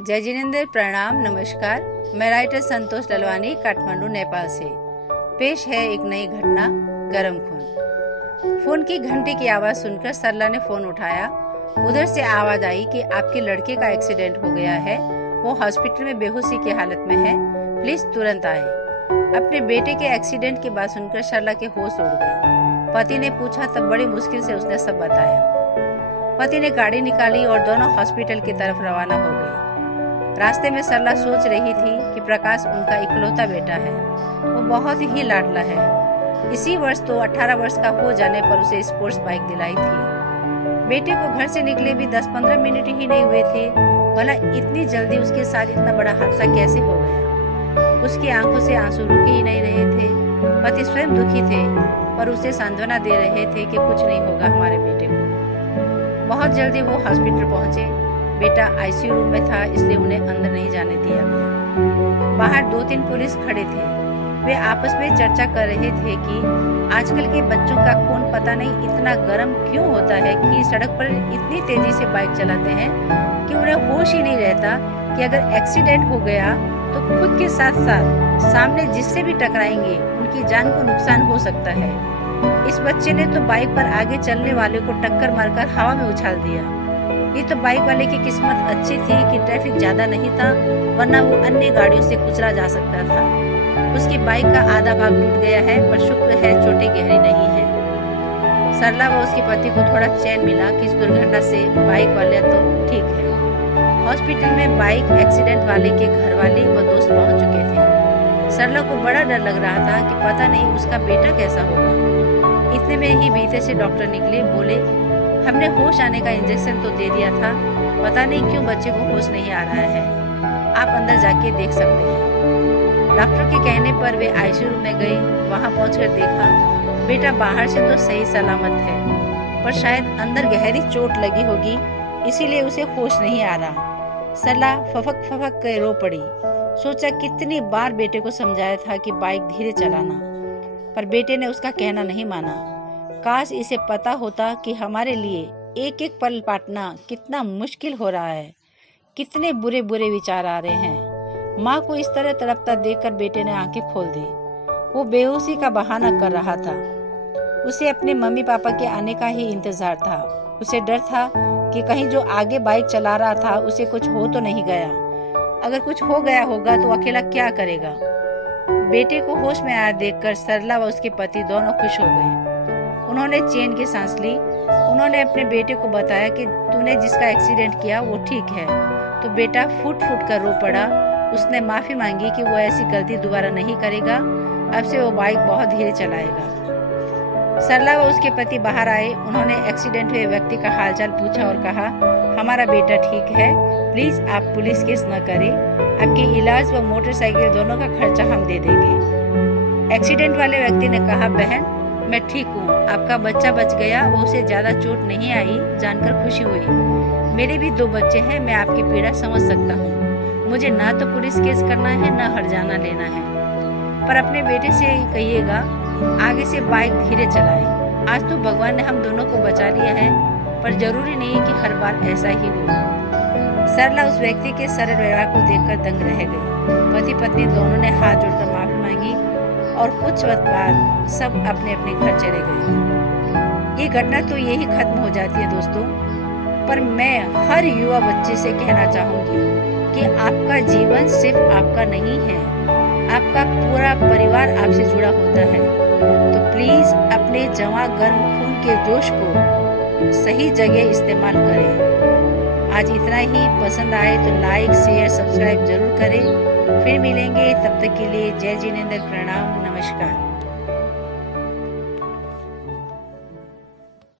जय जिनेंद्र, प्रणाम, नमस्कार। मैं राइटर संतोष ललवानी, काठमांडू, नेपाल से। पेश है एक नई घटना, गरम खून। फोन की घंटे की आवाज सुनकर सरला ने फोन उठाया। उधर से आवाज आई कि आपके लड़के का एक्सीडेंट हो गया है, वो हॉस्पिटल में बेहोशी की हालत में है, प्लीज तुरंत आए। अपने बेटे के एक्सीडेंट की बात सुनकर सरला के होश उड़ गए। पति ने पूछा तब बड़ी मुश्किल से उसने सब बताया। पति ने गाड़ी निकाली और दोनों हॉस्पिटल की तरफ रवाना हो गए। रास्ते में सरला सोच रही थी कि प्रकाश उनका इकलौता बेटा है, वो बहुत ही लाडला है। इसी वर्ष तो 18 वर्ष का हो जाने पर उसे स्पोर्ट्स बाइक दिलाई थी। बेटे को घर से निकले भी 10-15 मिनट ही नहीं हुए थे, भला इतनी जल्दी उसके साथ इतना बड़ा हादसा कैसे हो गया। उसकी आंखों से आंसू रुक ही नहीं रहे थे। पति स्वयं दुखी थे पर उसे सांत्वना दे रहे थे कि कुछ नहीं होगा हमारे बेटे को। बहुत जल्दी वो हॉस्पिटल पहुंचे। बेटा आईसीयू रूम में था, इसलिए उन्हें अंदर नहीं जाने दिया गया। बाहर 2-3 पुलिस खड़े थे। वे आपस में चर्चा कर रहे थे कि आजकल के बच्चों का खून पता नहीं इतना गर्म क्यों होता है कि सड़क पर इतनी तेजी से बाइक चलाते हैं कि उन्हें होश ही नहीं रहता कि अगर एक्सीडेंट हो गया तो खुद के साथ साथ सामने जिससे भी टकराएंगे उनकी जान को नुकसान हो सकता है। इस बच्चे ने तो बाइक पर आगे चलने वाले को टक्कर मारकर हवा में उछाल दिया। ये तो बाइक वाले की किस्मत अच्छी थी कि ट्रैफिक ज्यादा नहीं था, वरना वो अन्य गाड़ियों से कुचला जा सकता था। उसकी बाइक का आधा भाग टूट गया है, पर शुक्र है चोटें गहरी नहीं है। सरला व उसके पति को थोड़ा चैन मिला कि इस दुर्घटना से बाइक वाले तो ठीक है। हॉस्पिटल में बाइक एक्सीडेंट वाले के घर वाले व दोस्त पहुंच चुके थे। सरला को बड़ा डर लग रहा था कि पता नहीं उसका बेटा कैसा होगा। इतने में ही भीतर से डॉक्टर निकले। बोले, हमने होश आने का इंजेक्शन तो दे दिया था, पता नहीं क्यों बच्चे को होश नहीं आ रहा है, आप अंदर जाके देख सकते हैं। डॉक्टर के कहने पर वे आईसीयू रूम में गए। वहां पहुंचकर देखा बेटा बाहर से तो सही सलामत है, पर शायद अंदर गहरी चोट लगी होगी, इसीलिए उसे होश नहीं आ रहा। सरला फफक फफक कर रो पड़ी। सोचा कितनी बार बेटे को समझाया था कि बाइक धीरे चलाना, पर बेटे ने उसका कहना नहीं माना। काश इसे पता होता कि हमारे लिए एक एक पल काटना कितना मुश्किल हो रहा है। कितने बुरे बुरे विचार आ रहे हैं। माँ को इस तरह तड़पता देखकर बेटे ने आंखें खोल दी। वो बेहोशी का बहाना कर रहा था। उसे अपने मम्मी पापा के आने का ही इंतजार था। उसे डर था कि कहीं जो आगे बाइक चला रहा था उसे कुछ हो तो नहीं गया। अगर कुछ हो गया होगा तो अकेला क्या करेगा। बेटे को होश में आया देखकर सरला व उसके पति दोनों खुश हो गए। उन्होंने चैन की सांस ली। उन्होंने अपने बेटे को बताया कि तूने जिसका एक्सीडेंट किया वो ठीक है। तो बेटा फूट फूट कर रो पड़ा। उसने माफी मांगी कि वो ऐसी गलती दोबारा नहीं करेगा, अब से वो बाइक बहुत धीरे चलाएगा। सरला व उसके पति बाहर आए। उन्होंने एक्सीडेंट हुए व्यक्ति का हालचाल पूछा और कहा, हमारा बेटा ठीक है, प्लीज आप पुलिस केस न करें, आपके इलाज व मोटरसाइकिल दोनों का खर्चा हम दे देंगे। एक्सीडेंट वाले व्यक्ति ने कहा, बहन मैं ठीक हूँ, आपका बच्चा बच गया, वो उसे ज्यादा चोट नहीं आई, जानकर खुशी हुई। मेरे भी 2 बच्चे हैं, मैं आपकी पीड़ा समझ सकता हूँ। मुझे ना तो पुलिस केस करना है ना हर्जाना लेना है, पर अपने बेटे से कहिएगा आगे से बाइक धीरे चलाए। आज तो भगवान ने हम दोनों को बचा लिया है, पर जरूरी नहीं कि हर बार ऐसा ही हो। सरला उस व्यक्ति के सरल व्यवहार को देखकर दंग रह गई। पति पत्नी दोनों ने हाथ जोड़कर माफी मांगी और कुछ वक्त बाद सब अपने अपने घर चले गए। ये घटना तो यही खत्म हो जाती है दोस्तों, पर मैं हर युवा बच्चे से कहना चाहूंगी कि आपका जीवन सिर्फ आपका नहीं है, आपका पूरा परिवार आपसे जुड़ा होता है। तो प्लीज अपने जवां गर्म खून के जोश को सही जगह इस्तेमाल करें। आज इतना ही। पसंद आए तो लाइक शेयर सब्सक्राइब जरूर करें। फिर मिलेंगे, तब तक के लिए जय जिनेंद्र, प्रणाम, नमस्कार।